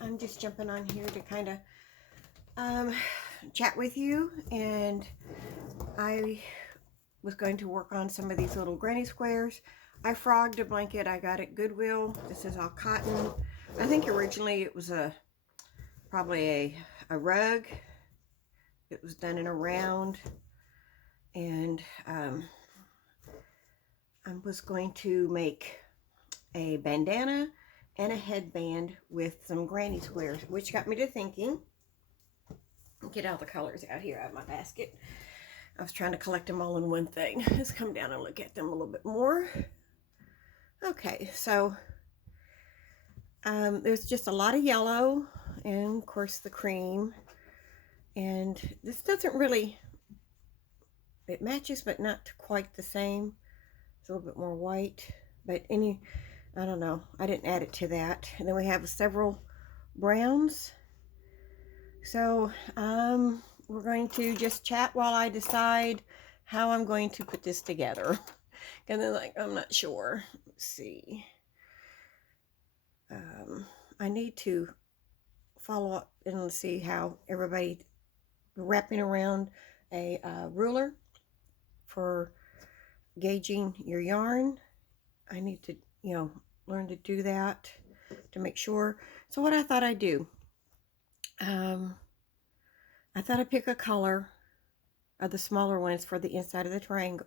I'm just jumping on here to kind of chat with you, and I was going to work on some of these little granny squares. I frogged a blanket I got at Goodwill. This is all cotton. I think originally it was probably a rug. It was done in a round, and I was going to make a bandana and a headband with some granny squares, which got me to thinking. Get all the colors out here out of my basket. I was trying to collect them all in one thing. Let's come down and look at them a little bit more. Okay, so there's just a lot of yellow and of course the cream, and this doesn't really, it matches but not quite the same. It's a little bit more white, but I don't know, I didn't add it to that. And then we have several browns. So we're going to just chat while I decide how I'm going to put this together. And then, I'm not sure. Let's see. I need to follow up and see how everybody wrapping around a ruler for gauging your yarn. I need to, learn to do that to make sure. So what I thought I'd do, I thought I'd pick a color of the smaller ones for the inside of the triangle,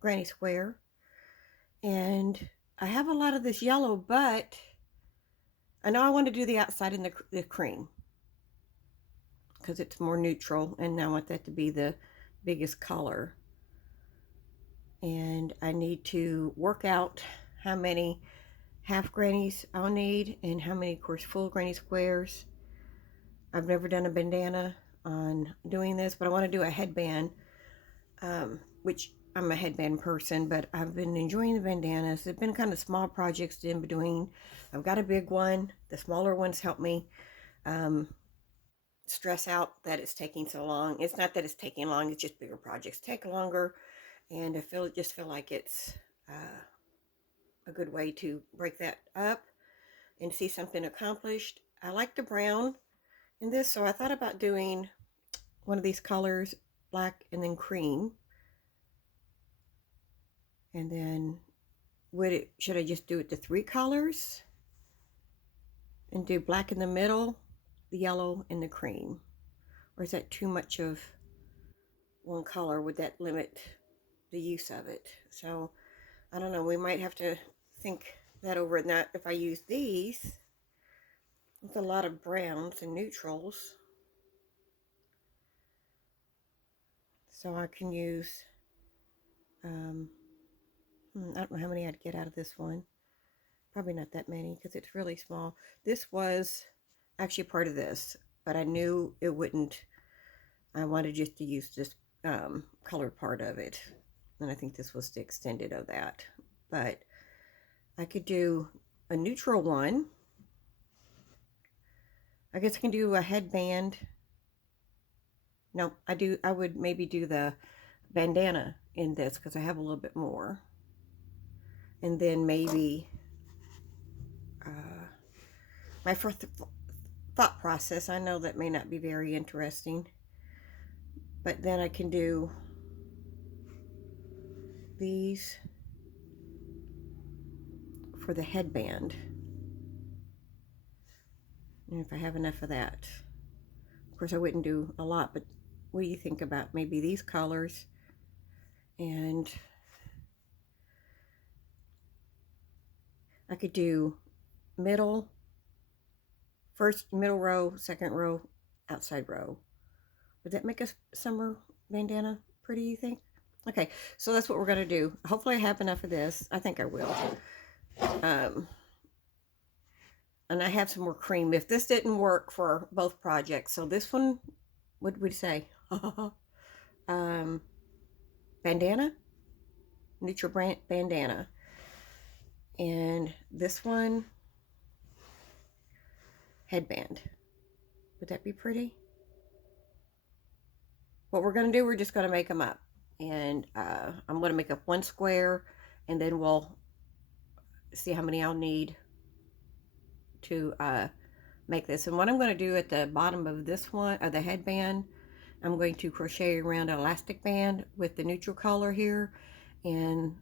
granny square. And I have a lot of this yellow, but I know I want to do the outside in the cream because it's more neutral, and I want that to be the biggest color. And I need to work out how many half grannies I'll need and how many, of course, full granny squares. I've never done a bandana on doing this, but I want to do a headband, which I'm a headband person, but I've been enjoying the bandanas. They've been kind of small projects in between. I've got a big one. The smaller ones help me stress out that it's taking so long. It's not that it's taking long, it's just bigger projects take longer, and I just feel like it's a good way to break that up and see something accomplished. I like the brown in this, so I thought about doing one of these colors, black and then cream. And then should I just do it to 3 colors and do black in the middle, the yellow, and the cream? Or is that too much of one color? Would that limit the use of it? So I don't know, we might have to think that over. Now if I use these, it's a lot of browns and neutrals, so I can use I don't know how many I'd get out of this one. Probably not that many because it's really small. This was actually part of this, but I knew it wouldn't. I wanted just to use this colored part of it, and I think this was the extended of that. But I could do a neutral one. I guess I can do a headband. No, I would maybe do the bandana in this because I have a little bit more. And then maybe my first thought process, I know that may not be very interesting, but then I can do these for the headband. And if I have enough of that. Of course, I wouldn't do a lot, but what do you think about maybe these colors? And I could do first middle row, second row, outside row. Would that make a summer bandana pretty, you think? Okay, so that's what we're going to do. Hopefully I have enough of this. I think I will. And I have some more cream. If this didn't work for both projects, so this one, what would we say? Bandana? Neutral bandana. And this one, headband. Would that be pretty? What we're going to do, we're just going to make them up. And I'm going to make up one square, and then we'll see how many I'll need to make this. And what I'm going to do at the bottom of this one, or the headband, I'm going to crochet around an elastic band with the neutral color here, and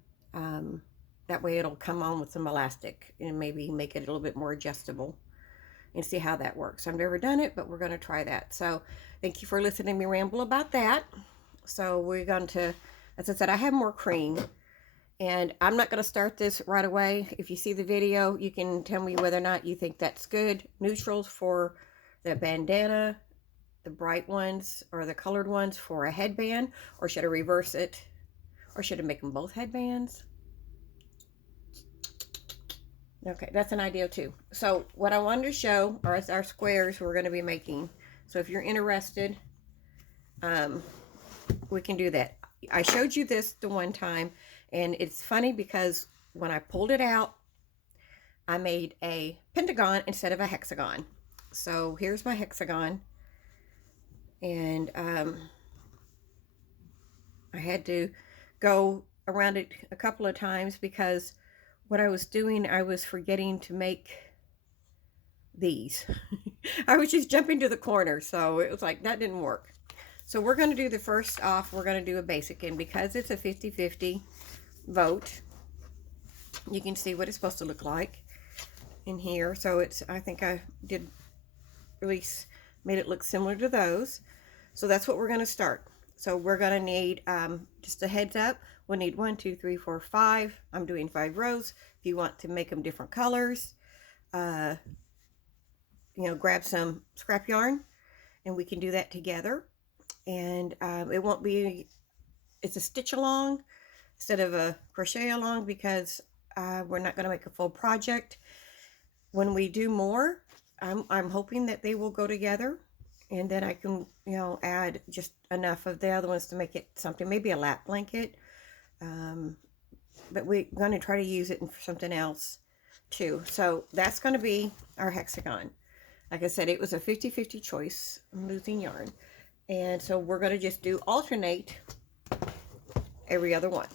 that way it'll come on with some elastic and maybe make it a little bit more adjustable, and see how that works. I've never done it, but we're going to try that. So thank you for listening to me ramble about that. So we're going to, as I said, I have more cream, and I'm not going to start this right away. If you see the video, you can tell me whether or not you think that's good. Neutrals for the bandana, the bright ones or the colored ones for a headband, or should I reverse it? Or should I make them both headbands? Okay, that's an idea too. So what I wanted to show are our squares we're going to be making. So if you're interested, we can do that. I showed you this the one time, and it's funny because when I pulled it out, I made a pentagon instead of a hexagon. So here's my hexagon, and I had to go around it a couple of times because what I was doing, I was forgetting to make these. I was just jumping to the corner, so it was like that didn't work. So we're going to do the first off, we're going to do a basic, and because it's a 50-50 vote, you can see what it's supposed to look like in here. So it's, I think I did at least made it look similar to those. So that's what we're going to start. So we're going to need, just a heads up, we'll need 1, 2, 3, 4, 5. I'm doing 5 rows. If you want to make them different colors, you know, grab some scrap yarn and we can do that together. And it won't be, it's a stitch along instead of a crochet along, because we're not going to make a full project. When we do more, I'm hoping that they will go together, and then I can, you know, add just enough of the other ones to make it something, maybe a lap blanket. But we're going to try to use it for something else too. So that's going to be our hexagon. Like I said, it was a 50-50 choice. I'm losing yarn. And so we're going to just do alternate every other one.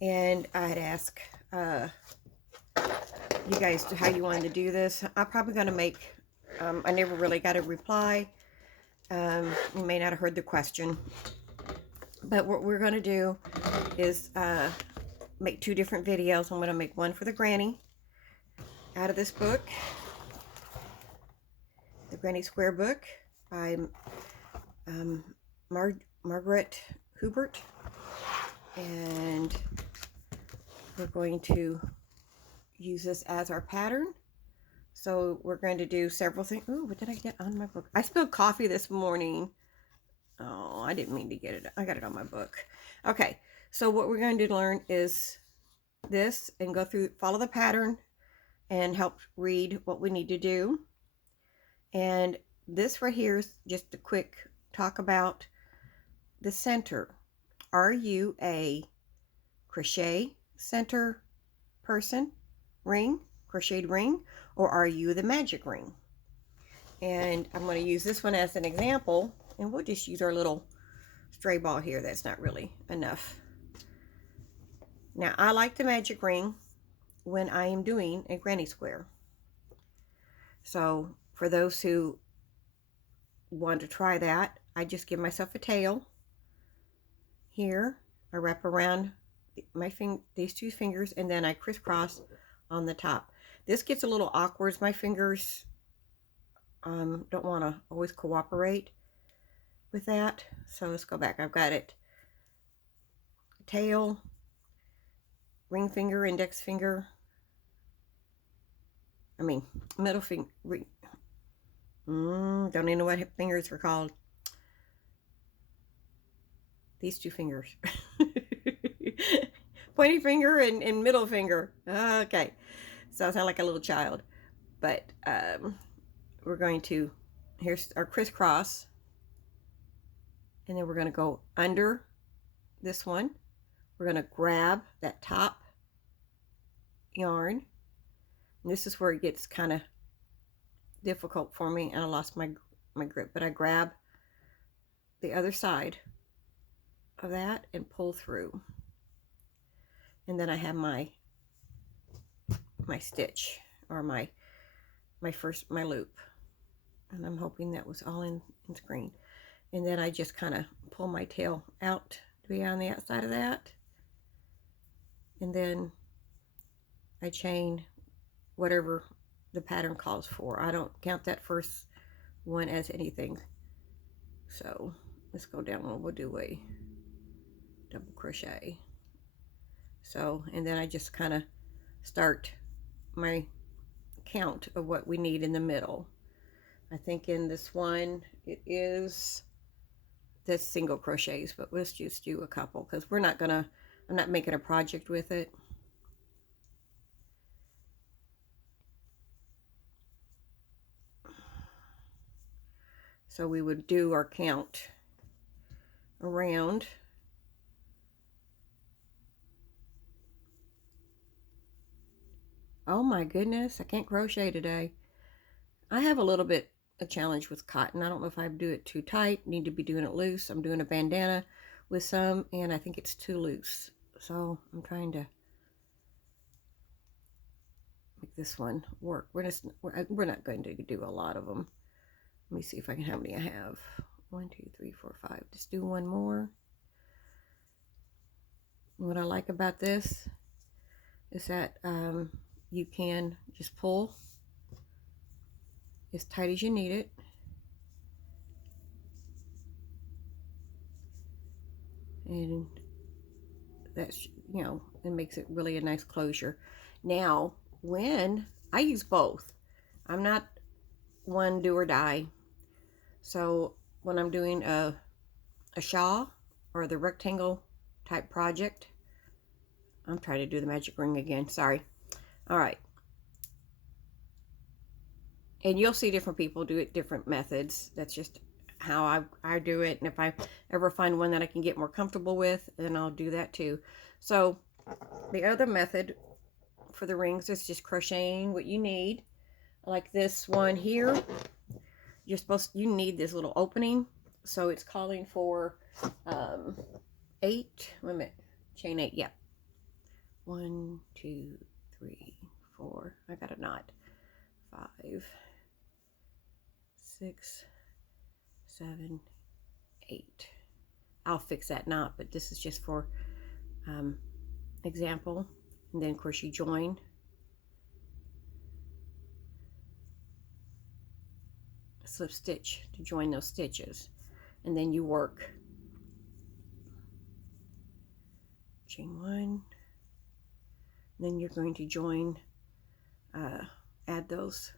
And I'd ask you guys how you wanted to do this. I'm probably going to make, I never really got a reply. You may not have heard the question. But what we're going to do is make 2 different videos. I'm going to make one for the granny out of this book, the Granny Square book by Margaret Hubert, and we're going to use this as our pattern. So we're going to do several things. Ooh, what did I get on my book? I spilled coffee this morning. Oh, I didn't mean to get it. I got it on my book. Okay, so what we're going to learn is this, and go through, follow the pattern and help read what we need to do. And this right here is just a quick talk about the center. Are you a crochet center person, crocheted ring, or are you the magic ring? And I'm going to use this one as an example, and we'll just use our little stray ball here. That's not really enough. Now, I like the magic ring when I am doing a granny square. So for those who want to try that, I just give myself a tail here. I wrap around these 2 fingers, and then I crisscross on the top. This gets a little awkward. My fingers don't want to always cooperate with that. So let's go back. I've got it. Tail, ring finger, index finger. I mean, middle finger. Don't even know what fingers are called. These 2 fingers. Pointy finger and middle finger. Okay. So I sound like a little child. But we're going to, here's our crisscross. And then we're going to go under this one. We're going to grab that top yarn. And this is where it gets kind of difficult for me, and I lost my grip. But I grab the other side of that and pull through. And then I have my stitch, or my my loop. And I'm hoping that was all in screen. And then I just kind of pull my tail out to be on the outside of that. And then I chain whatever the pattern calls for. I don't count that first one as anything. So let's go down one. We'll do a double crochet. So, and then I just kind of start my count of what we need in the middle. I think in this one it is the single crochets, but let's just do a couple because I'm not making a project with it. So we would do our count around. Oh my goodness, I can't crochet today. I have a little bit a challenge with cotton. I don't know if I do it too tight, need to be doing it loose. I'm doing a bandana with some, and I think it's too loose. So I'm trying to make this one work. We're not going to do a lot of them. Let me see if I can, how many I have. 1, 2, 3, 4, 5. Just do one more. What I like about this is that you can just pull as tight as you need it. And that's, you know, it makes it really a nice closure. Now, when I use both, I'm not one do or die. So when I'm doing a shawl or the rectangle type project, I'm trying to do the magic ring again, sorry. All right. And you'll see different people do it different methods. That's just how I do it. And if I ever find one that I can get more comfortable with, then I'll do that too. So the other method for the rings is just crocheting what you need. Like this one here, you need this little opening. So it's calling for 8, wait a minute, chain 8, yeah. 1, 2, 3, 4, I got a knot. 5, 6, 7, 8. I'll fix that knot, but this is just for example. And then of course you join. Slip stitch to join those stitches, and then you work chain 1, then you're going to join, add those,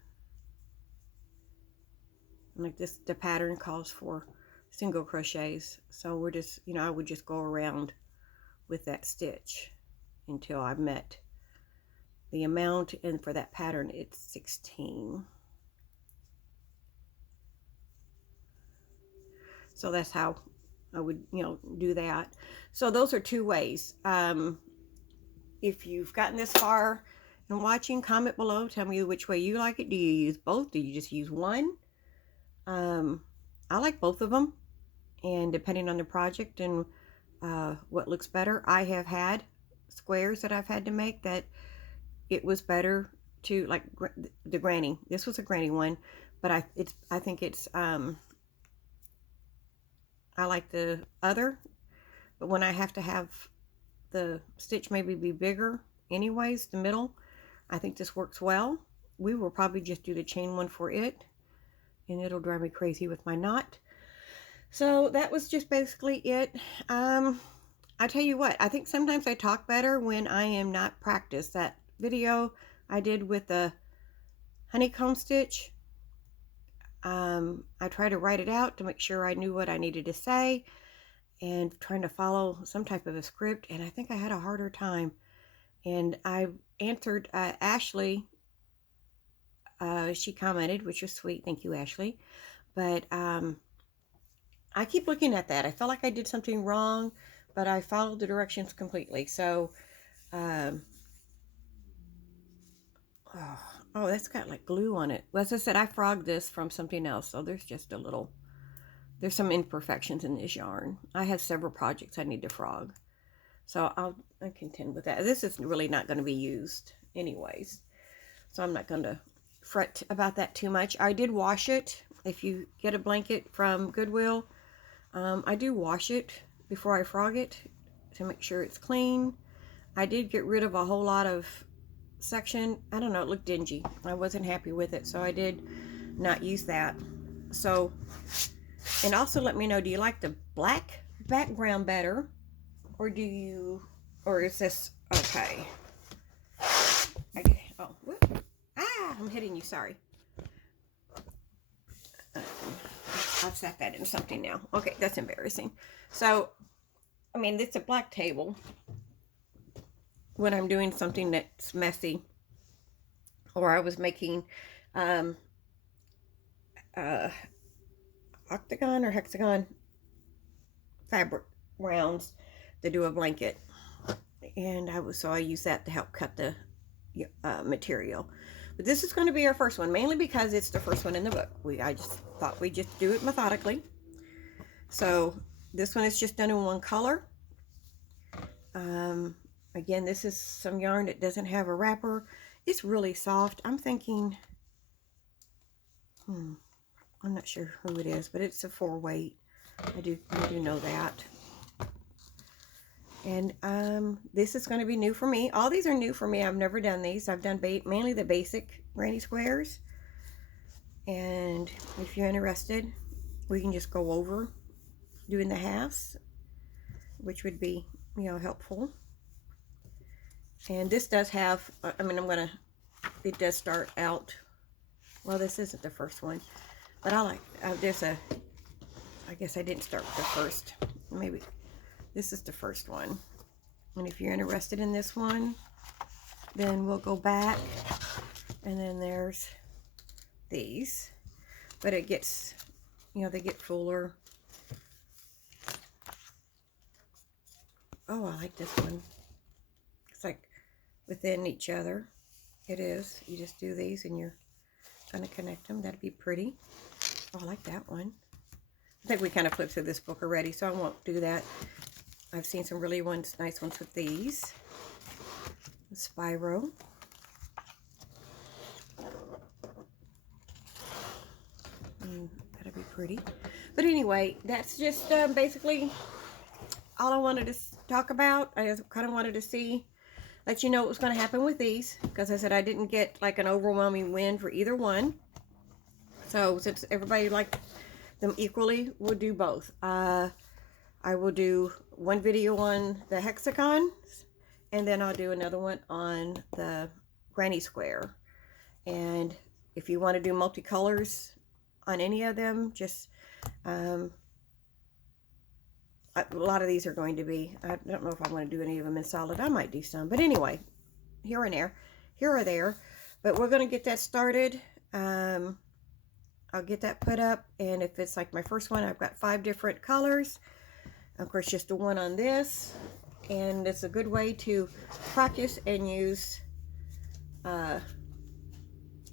and like this, the pattern calls for single crochets, so we're just, you know, I would just go around with that stitch until I've met the amount, and for that pattern it's 16. So that's how I would, you know, do that. So those are 2 ways. If you've gotten this far and watching, comment below. Tell me which way you like it. Do you use both? Do you just use one? I like both of them. And depending on the project and what looks better, I have had squares that I've had to make that it was better to, like the granny. This was a granny one, but I think it's I like the other, but when I have to have the stitch maybe be bigger anyways, the middle, I think this works well. We will probably just do the chain one for it, and it'll drive me crazy with my knot. So that was just basically it. I tell you what, I think sometimes I talk better when I am not practiced. That video I did with the honeycomb stitch, I tried to write it out to make sure I knew what I needed to say and trying to follow some type of a script, and I think I had a harder time. And I answered Ashley. She commented, which was sweet. Thank you, Ashley. But I keep looking at that. I felt like I did something wrong, but I followed the directions completely. So, oh, that's got like glue on it. Well, as I said, I frogged this from something else, so there's just a little, there's some imperfections in this yarn. I have several projects I need to frog, so I contend with that. This is really not going to be used anyways, so I'm not going to fret about that too much. I did wash it. If you get a blanket from Goodwill, I do wash it before I frog it to make sure it's clean. I did get rid of a whole lot of section. I don't know, it looked dingy. I wasn't happy with it, so I did not use that. So, and also let me know, do you like the black background better, or do you, or is this okay? Oh, whoop. Ah, I'm hitting you, sorry. I've set that in something now. Okay, that's embarrassing. So, I mean, it's a black table when I'm doing something that's messy, or I was making octagon or hexagon fabric rounds to do a blanket, and I use that to help cut the material. But this is going to be our first one, mainly because it's the first one in the book. I just thought we'd just do it methodically. So this one is just done in one color. Again, this is some yarn that doesn't have a wrapper. It's really soft. I'm thinking, I'm not sure who it is, but it's a 4-weight. I do know that. And this is going to be new for me. All these are new for me. I've never done these. I've done mainly the basic granny squares. And if you're interested, we can just go over doing the halves, which would be, helpful. And this does have, I mean, it does start out, well, this isn't the first one, but I guess I didn't start with the first. Maybe this is the first one. And if you're interested in this one, then we'll go back. And then there's these. But it gets, they get fuller. Oh, I like this one. It's like within each other. It is. You just do these and you're going to connect them. That'd be pretty. Oh, I like that one. I think we kind of flipped through this book already, so I won't do that. I've seen some really nice ones with these. The Spyro. That'd be pretty. But anyway, that's just basically all I wanted to talk about. I just kind of wanted to let you know what was going to happen with these, because I said I didn't get like an overwhelming win for either one. So since everybody liked them equally, we'll do both. I will do one video on the hexagons, and then I'll do another one on the granny square. And if you want to do multicolors on any of them, just a lot of these are going to be, I don't know if I want to do any of them in solid. I might do some, but anyway, here or there. But we're going to get that started. I'll get that put up, and if it's like my first one, I've got 5 different colors. Of course, just the one on this, and it's a good way to practice and use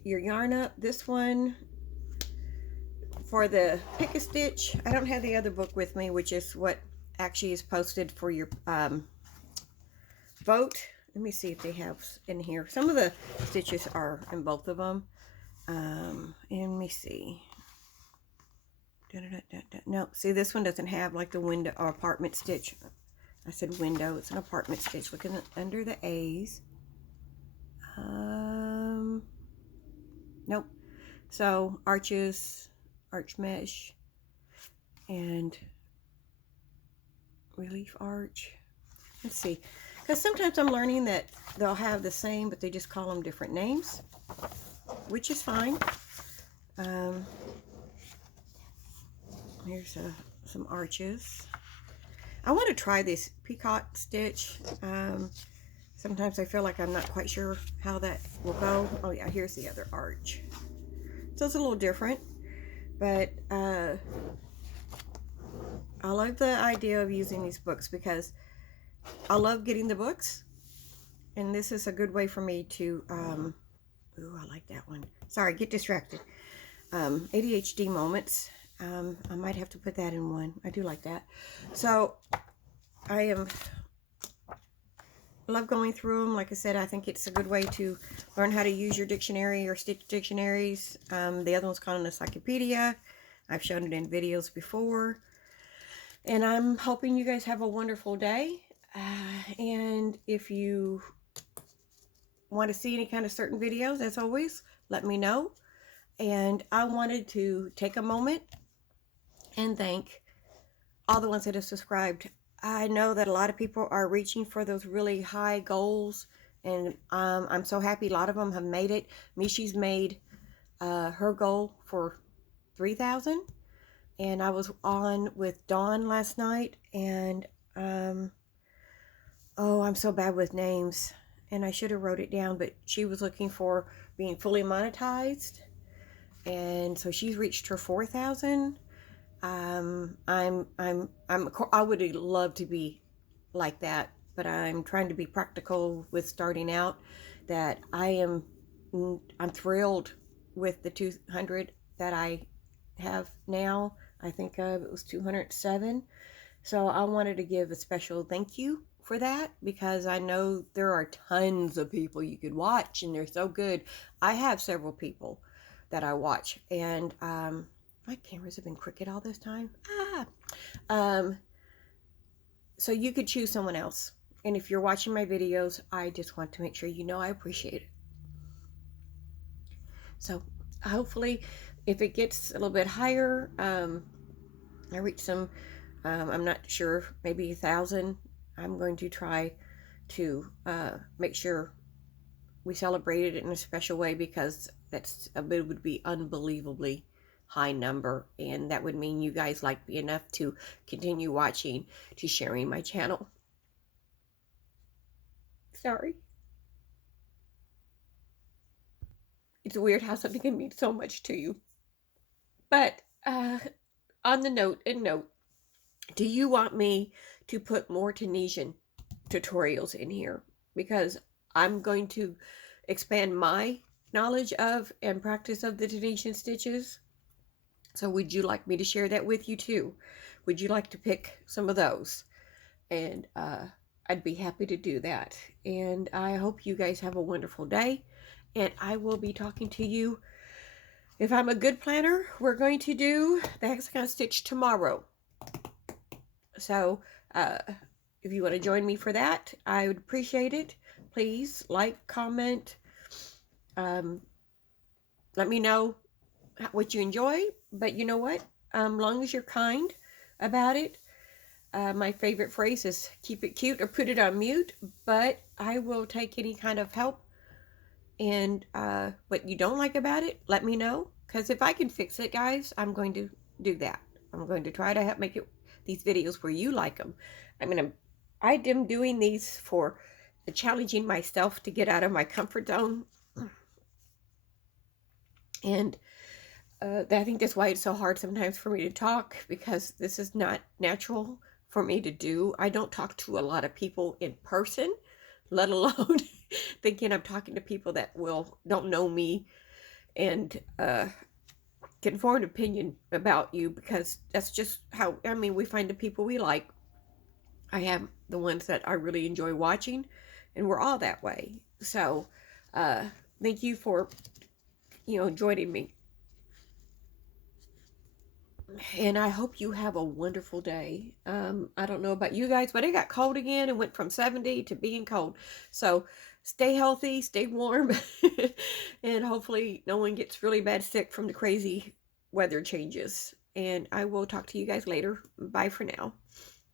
your yarn up. This one for the Pick-a-Stitch, I don't have the other book with me, which is what actually is posted for your vote. Let me see if they have in here. Some of the stitches are in both of them. And let me see. No, see, this one doesn't have like the window or apartment stitch. I said window. It's an apartment stitch. Looking under the A's. Nope. So arches, arch mesh, and relief arch. Let's see. Because sometimes I'm learning that they'll have the same, but they just call them different names, which is fine. Here's some arches. I want to try this peacock stitch. Sometimes I feel like I'm not quite sure how that will go. Oh yeah, here's the other arch. So it's a little different, but I like the idea of using these books because I love getting the books, and this is a good way for me to, ooh, I like that one. Sorry, get distracted. ADHD moments. I might have to put that in one. I do like that. So I am love going through them. Like I said, I think it's a good way to learn how to use your dictionary or Stitch dictionaries. The other one's called an encyclopedia. I've shown it in videos before. And I'm hoping you guys have a wonderful day. And if you want to see any kind of certain videos, as always, let me know. And I wanted to take a moment and thank all the ones that have subscribed. I know that a lot of people are reaching for those really high goals, and I'm so happy a lot of them have made it. Mishy's made her goal for 3,000, and I was on with Dawn last night, and oh, I'm so bad with names, and I should have wrote it down, but she was looking for being fully monetized, and so she's reached her 4,000. I would love to be like that, but I'm trying to be practical with starting out. That I'm thrilled with the 200 that I have now. I think it was 207. So I wanted to give a special thank you for that, because I know there are tons of people you could watch, and they're so good. I have several people that I watch, and my cameras have been crooked all this time. So you could choose someone else. And if you're watching my videos, I just want to make sure you know I appreciate it. So hopefully, if it gets a little bit higher, I reach some, I'm not sure, maybe 1,000. I'm going to try to make sure we celebrate it in a special way, because it would be unbelievably high number, and that would mean you guys like me enough to continue watching, to sharing my channel. Sorry. It's weird how something can mean so much to you. But on the note, do you want me to put more Tunisian tutorials in here? Because I'm going to expand my knowledge of and practice of the Tunisian stitches. So would you like me to share that with you too? Would you like to pick some of those? And I'd be happy to do that. And I hope you guys have a wonderful day. And I will be talking to you. If I'm a good planner, we're going to do the hexagon stitch tomorrow. So if you want to join me for that, I would appreciate it. Please like, comment, let me know what you enjoy. But you know what? Long as you're kind about it. My favorite phrase is keep it cute or put it on mute, but I will take any kind of help. And what you don't like about it, let me know, because if I can fix it, guys, I'm going to do that. I'm going to try to help make these videos where you like them. I mean, I am doing these for challenging myself to get out of my comfort zone, and I think that's why it's so hard sometimes for me to talk, because this is not natural for me to do. I don't talk to a lot of people in person, let alone thinking I'm talking to people that don't know me and can form an opinion about you, because that's just how, I mean, we find the people we like. I have the ones that I really enjoy watching, and we're all that way. So thank you for joining me. And I hope you have a wonderful day. I don't know about you guys, but it got cold again and went from 70 to being cold. So stay healthy, stay warm, and hopefully no one gets really bad sick from the crazy weather changes. And I will talk to you guys later. Bye for now.